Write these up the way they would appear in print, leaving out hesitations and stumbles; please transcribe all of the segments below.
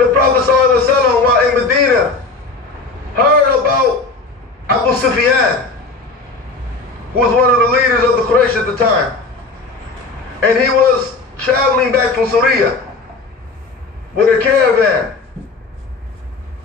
the Prophet ﷺ, while in Medina, heard about Abu Sufyan, who was one of the leaders of the Quraysh at the time. And he was traveling back from Syria with a caravan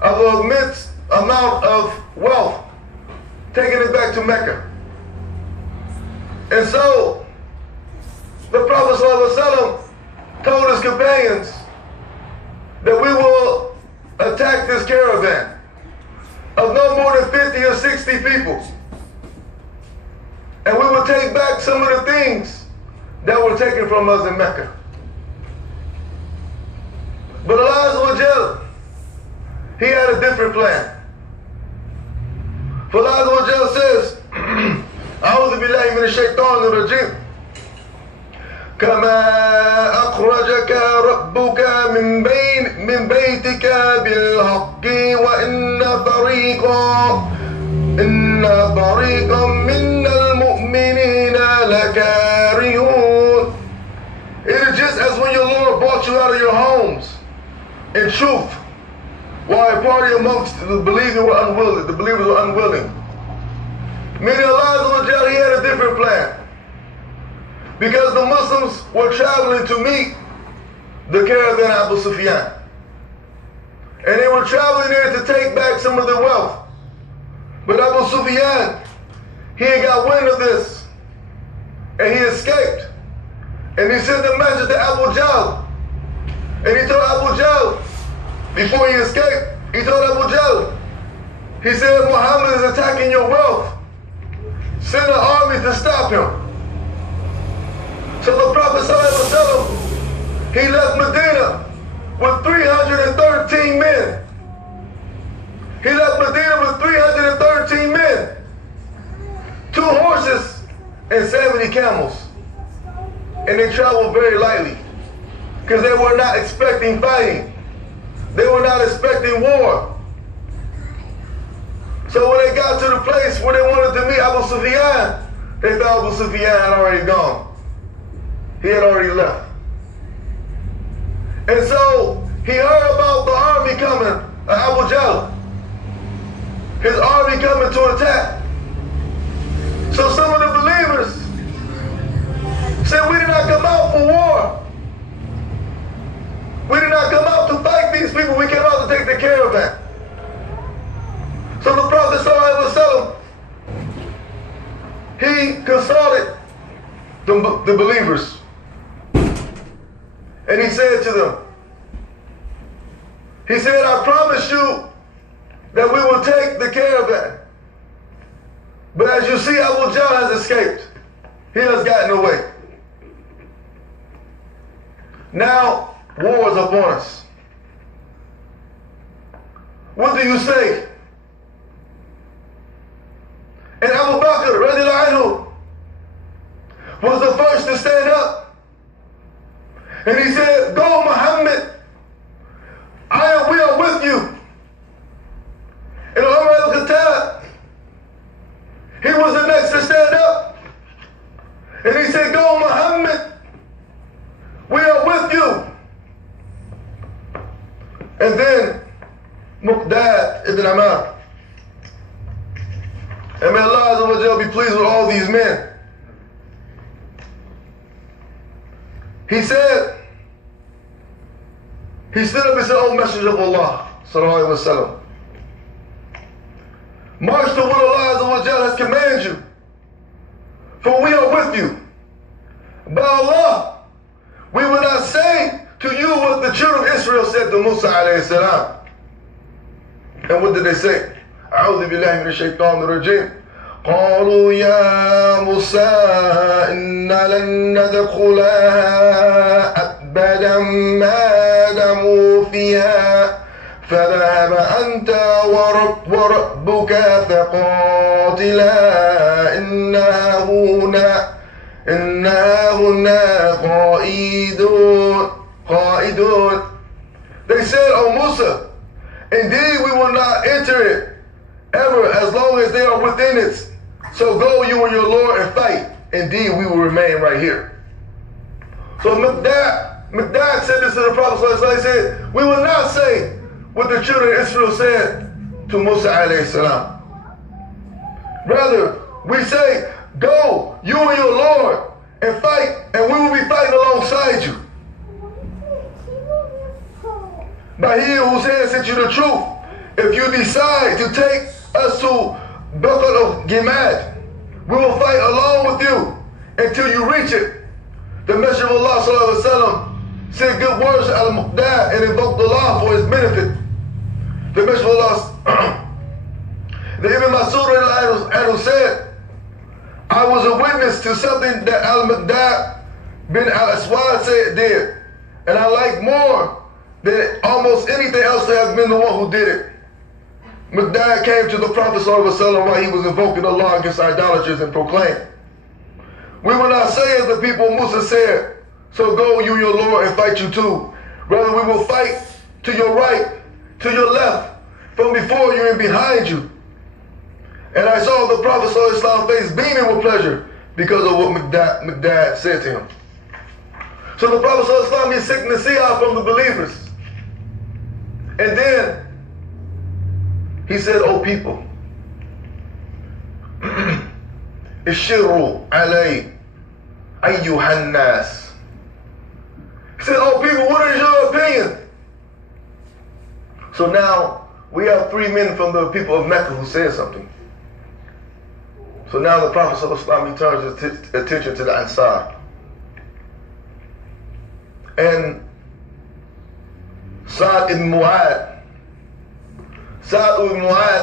of an immense amount of wealth, taking it back to Mecca. And so the Prophet ﷺ told his companions that we will attack this caravan of no more than 50 or 60 people. And we will take back some of the things that were taken from us in Mecca. But Allah Azza wa Jal, He had a different plan. For Allah Azza wa Jal says, أعوذ بالله من الشيطان الرجيم كما أخرجك ربك من بيتك بالحق وإن فريقا من المؤمنين لكارهون. It is just as when your Lord brought you out of your homes in truth, while a party amongst the believers were unwilling. Meaning Allah, He had a different plan. Because the Muslims were traveling to meet the caravan of Abu Sufyan. And they were traveling there to take back some of their wealth. But Abu Sufyan, he had got wind of this, and he escaped. And he sent a message to Abu Jahl. And he told Abu Jahl, before he escaped, he told Abu Jahl, he said, Muhammad is attacking your wealth. Send an army to stop him. So the Prophet ﷺ, he left Medina with 313 men. He left Medina with 313 men, 2 horses and 70 camels. And they traveled very lightly because they were not expecting fighting. They were not expecting war. So when they got to the place where they wanted to meet Abu Sufyan, they thought Abu Sufyan had already gone. He had already left. And so he heard about the army coming, Abu Jahl. His army coming to attack. So some of the believers said, we did not come out for war. We did not come out to fight these people. We came out to take the caravan. So the Prophet ﷺ, he consulted the believers. And he said to them, he said, I promise you that we will take the caravan. But as you see, Abu Jahl has escaped. He has gotten away. Now, war is upon us. What do you say? And Abu Bakr, radiallahu anhu, was the first to stand up. And he said, go Muhammad, we are with you. And Umar al-Khattab, he was the next to stand up. And he said, go Muhammad, we are with you. And then Muqdad ibn Ammar. And may Allah Azza wa Jalla be pleased with all these men. He said, he stood up and said, O Messenger of Allah, sallallahu alayhi wa sallam, march to what Allah Azza wa Jalla has commanded you, for we are with you. By Allah, we will not say to you what the children of Israel said to Musa alayhi salam. And what did they say? أعوذ بالله من الشيطان الرجيم قالوا يا موسى إنا لن ندخلها أبدا ما داموا فيها فذهب أنت وربك فقاتلا إنا هنا قائدون. They said, O Musa, indeed we will not enter it ever as long as they are within it. So go you and your Lord and fight. Indeed we will remain right here. So Muqdad Miqdad said this to the Prophet ﷺ. He said, we will not say what the children of Israel said to Musa alayhi salam. Rather, we say, go, you and your Lord, and fight, and we will be fighting alongside you. By he whose hand sent you the truth, if you decide to take us to Bucket of Gimad, we will fight along with you until you reach it. The Messenger of Allah sallallahu alaihi wasallam said good words to Al-Muqdad and invoked Allah for his benefit. The Messenger of Allah, the Ibn Masud said, I was a witness to something that Al-Muqdad bin Al-Aswad did, and I like more than almost anything else to have been the one who did it. Miqdad came to the Prophet ﷺ while he was invoking Allah against idolaters and proclaimed, we will not say as the people of Musa said, so go you your Lord and fight you too. Rather we will fight to your right, to your left, from before you and behind you. And I saw the Prophet ﷺ's face beaming with pleasure because of what Miqdad said to him. So the Prophet ﷺ is seeking to see out from the believers. And then he said, O people, Ishiru alay ayyuhan nas. He said, O people, what is your opinion? So now we have 3 men from the people of Mecca who said something. So now the Prophet ﷺ turns his attention to the Ansar. And Sa'd ibn Mu'ad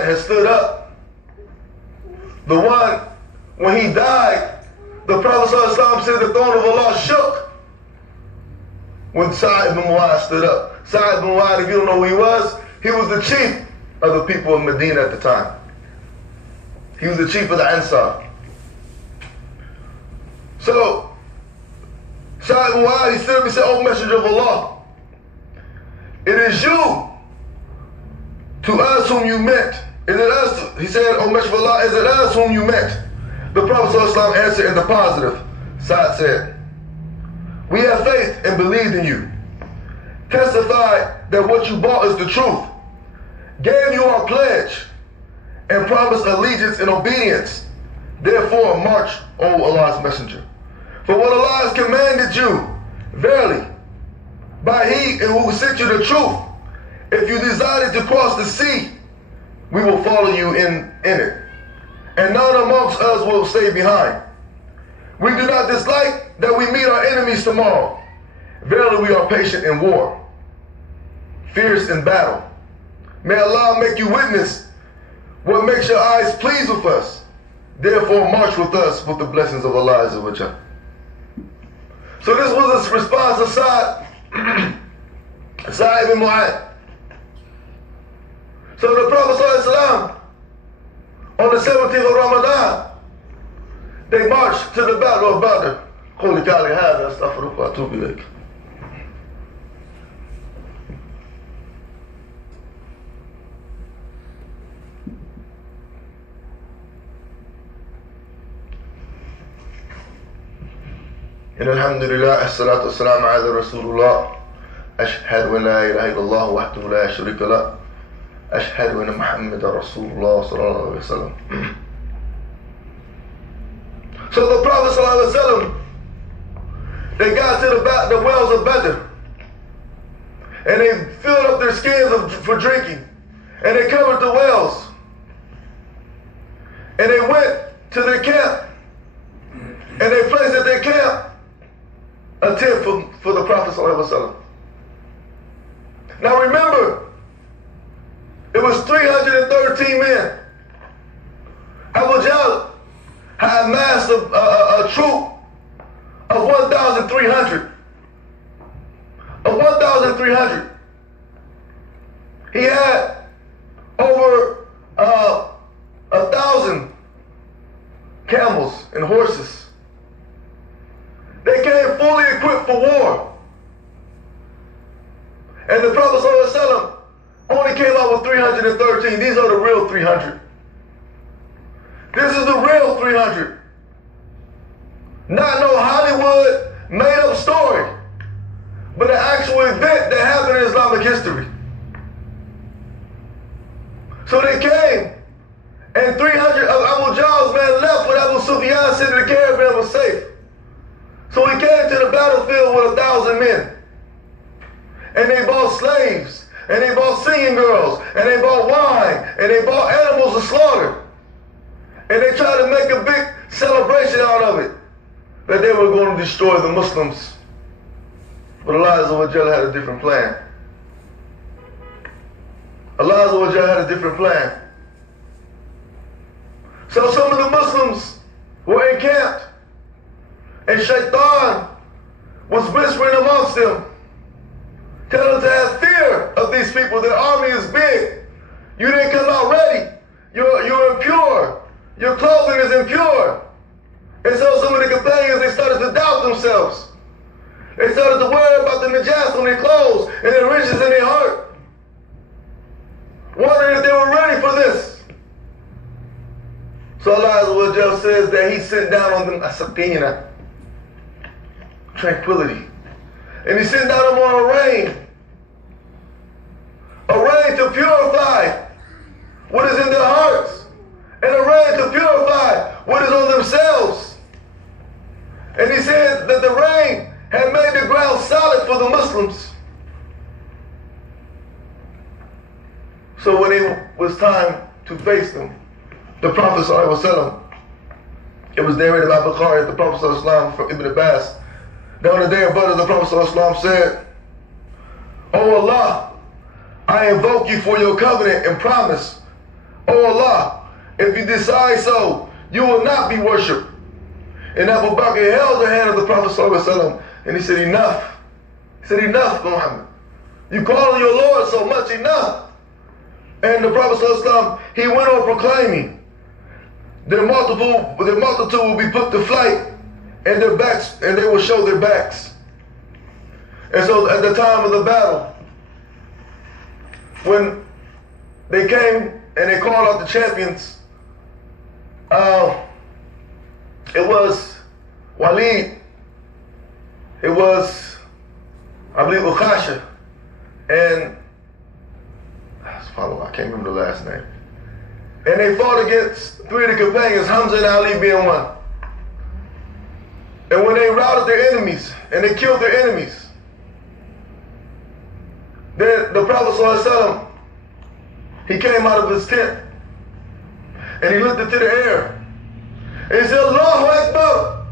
has stood up. The one, when he died, the Prophet ﷺ said the throne of Allah shook when Sa'd ibn Mu'ad stood up. Sa'd ibn Mu'ad, if you don't know who he was the chief of the people of Medina at the time. He was the chief of the Ansar. So, Sa'd ibn Mu'ad, he stood up and said, O Messenger of Allah, it is you to us whom you met. Is it us? He said, O Messenger of Allah, is it us whom you met? The Prophet ﷺ answered in the positive. Sa'd said, we have faith and believed in you. Testify that what you bought is the truth. Gave you our pledge and promised allegiance and obedience. Therefore march, O Allah's Messenger. For what Allah has commanded you, verily, by he who sent you the truth, if you decided to cross the sea, we will follow you in it. And none amongst us will stay behind. We do not dislike that we meet our enemies tomorrow. Verily we are patient in war, fierce in battle. May Allah make you witness what makes your eyes please with us. Therefore march with us with the blessings of Allah Azza wa Jalla. So this was a response of Sa'd ibn Mu'ad. So the Prophet ﷺ, on the 17th of Ramadan, they marched to the battle of Badr. قولي قولي هذا استغفرك واتوب اليك. إن الحمد لله الصلاة والسلام على رسول الله أشهد أن لا إله إلا الله وحده لا شريك له أشهد أن محمد رسول الله صلى الله عليه وسلم. So the Prophet صلى الله عليه وسلم, they got to the wells of Badr and they filled up their skins for drinking and they covered the wells and they went to their camp and they placed at their camp a tent for the Prophet ﷺ. Now remember, it was 313 men. Abu Jahl had amassed a troop of 1,300. Of 1,300. He had over 1,000 camels and horses. They came fully equipped for war. And the Prophet ﷺ only came out with 313. These are the real 300. This is the real 300. Not no Hollywood made up story. but an actual event that happened in Islamic history. So they came, and 300 of Abu Jahl's men left when Abu Sufyan said the caravan was safe. So he came to the battlefield with 1,000 men. And they bought slaves, and they bought singing girls, and they bought wine, and they bought animals to slaughter. And they tried to make a big celebration out of it, that they were going to destroy the Muslims. But Allah Azza wa Jalla had a different plan. Allah Azza wa Jalla had a different plan. So some of the Muslims were encamped, and Shaitan was whispering amongst them, telling them to have fear of these people. Their army is big. You didn't come out ready. You're impure. Your clothing is impure. And so some of the companions, they started to doubt themselves. They started to worry about the najas on their clothes and the riches in their heart, wondering if they were ready for this. So Allah Azza wa Jalla says that He sent down on them as-sakina, tranquility. And He sent down on them a rain to purify what is in their hearts, and a rain to purify what is on themselves. And He said that the rain had made the ground solid for the Muslims. So when it was time to face them, the Prophet ﷺ, it was narrated by Bukhari, the Prophet ﷺ from Ibn Abbas, that on the day of Badr, the Prophet ﷺ said, "O Allah, I invoke you for your covenant and promise. O Allah, if you decide so, you will not be worshipped." And Abu Bakr held the hand of the Prophet ﷺ, and he said, "Enough." He said, "Enough, Muhammad. You call on your Lord so much, enough." And the Prophet ﷺ, he went on proclaiming, their multitude will be put to flight, and their backs, and they will show their backs. And so at the time of the battle, when they came and they called out the champions, it was Walid, it was, I believe, Ukhasha, and I can't remember the last name. And they fought against three of the companions, Hamza and Ali being one. And when they routed their enemies and they killed their enemies, then the Prophet ﷺ, he came out of his tent and he looked into the air and he said, "Allahu Akbar."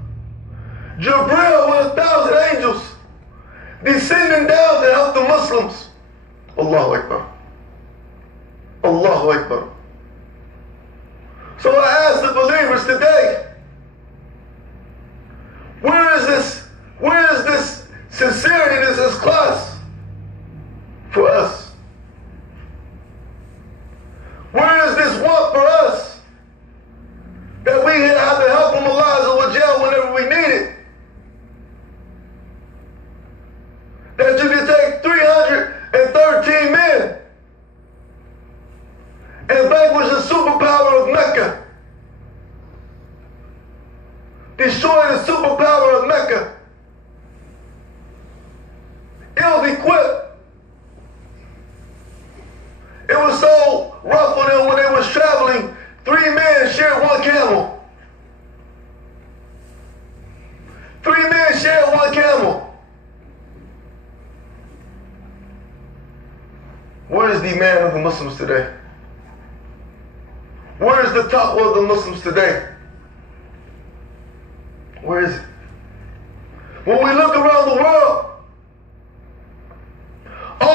Jibreel with 1,000 angels descending down to help the Muslims. Allahu Akbar. Allahu Akbar. So I ask the believers today, where is this sincerity, this ikhlas for us? Where is this want for us that we have the help from Allah Azza wa Jalla whenever we need it? That you can take 313 men and vanquish the superpower of Mecca. Destroy the superpower of Mecca. Ill-equipped. It was so rough for them when they was traveling. 3 men shared 1 camel. 3 men shared 1 camel. Where is the man of the Muslims today? Where is the taqwa of the Muslims today? Where is it? When we look around the world,